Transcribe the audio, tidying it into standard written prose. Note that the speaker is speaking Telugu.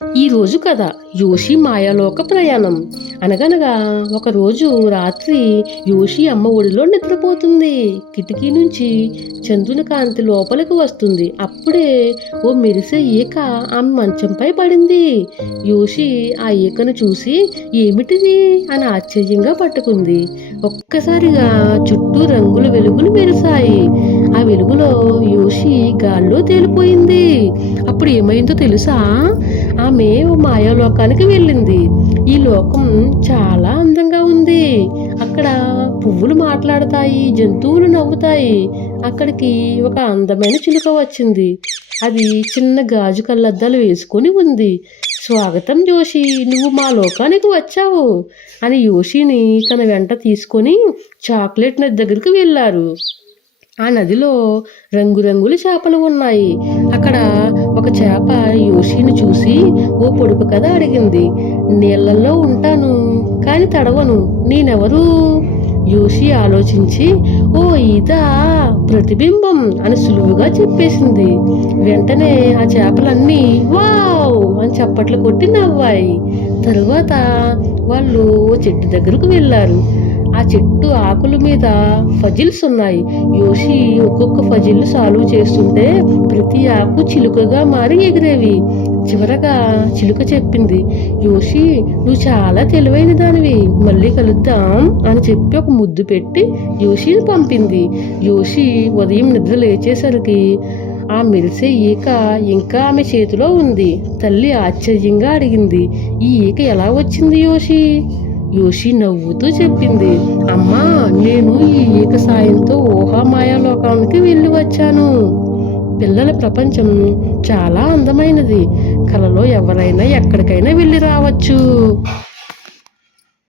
ఈ రోజు కథ యోషి మాయాలోక ప్రయాణం. అనగనగా ఒకరోజు రాత్రి యోషి అమ్మ ఒడిలో నిద్రపోతుంది. కిటికీ నుంచి చంద్రుని కాంతి లోపలికి వస్తుంది. అప్పుడే ఓ మెరిసే ఈక ఆమె మంచంపై పడింది. యోషి ఆ ఈకను చూసి ఏమిటిది అని ఆశ్చర్యంగా పట్టుకుంది. ఒక్కసారిగా చుట్టూ రంగుల వెలుగులు మెరిశాయి. ఆ వెలుగులో యోషి గాల్లో తేలిపోయింది. అప్పుడు ఏమైందో తెలుసా? ఆమె ఓ మాయాలోకానికి వెళ్ళింది. ఈ లోకం చాలా అందంగా ఉంది. అక్కడ పువ్వులు మాట్లాడతాయి, జంతువులు నవ్వుతాయి. అక్కడికి ఒక అందమైన చిలుక వచ్చింది. అది చిన్న గాజు కళ్ళద్దాలు వేసుకొని ఉంది. స్వాగతం యోషి, నువ్వు మా లోకానికి వచ్చావు అని యోషిని తన వెంట తీసుకొని చాక్లెట్ నది దగ్గరికి వెళ్ళారు. ఆ నదిలో రంగురంగుల చేపలు ఉన్నాయి. అక్కడ ఒక చేప యోషిని చూసి ఓ పొడుపు కథ అడిగింది. నీళ్లలో ఉంటాను కాని తడవను, నేనెవరు? యోషి ఆలోచించి ఓ ఇదా ప్రతిబింబం అని సులువుగా చెప్పేసింది. వెంటనే ఆ చేపలన్నీ వావ్ అని చప్పట్లు కొట్టి నవ్వాయి. తరువాత వాళ్ళు ఓ చెట్టు దగ్గరకు వెళ్ళారు. ఆ చెట్టు ఆకుల మీద ఫజిల్స్ ఉన్నాయి. యోషి ఒక్కొక్క ఫజిల్ సాల్వ్ చేస్తుంటే ప్రతి ఆకు చిలుకగా మారి ఎగిరేవి. చివరగా చిలుక చెప్పింది, యోషి నువ్వు చాలా తెలివైన దానివి, మళ్ళీ కలుద్దాం అని చెప్పి ఒక ముద్దు పెట్టి యోషిని పంపింది. యోషి ఉదయం నిద్ర లేచేసరికి ఆ మెరిసే ఈక ఇంకా ఆమె చేతిలో ఉంది. తల్లి ఆశ్చర్యంగా అడిగింది, ఈ ఈక ఎలా వచ్చింది యోషి? యోషి నవ్వుతూ చెప్పింది, అమ్మా నేను ఈ ఈక సాయంతో ఊహామాయాలోకానికి వెళ్ళి వచ్చాను. పిల్లల ప్రపంచం చాలా అందమైనది. కలలో ఎవరైనా ఎక్కడికైనా వెళ్ళి రావచ్చు.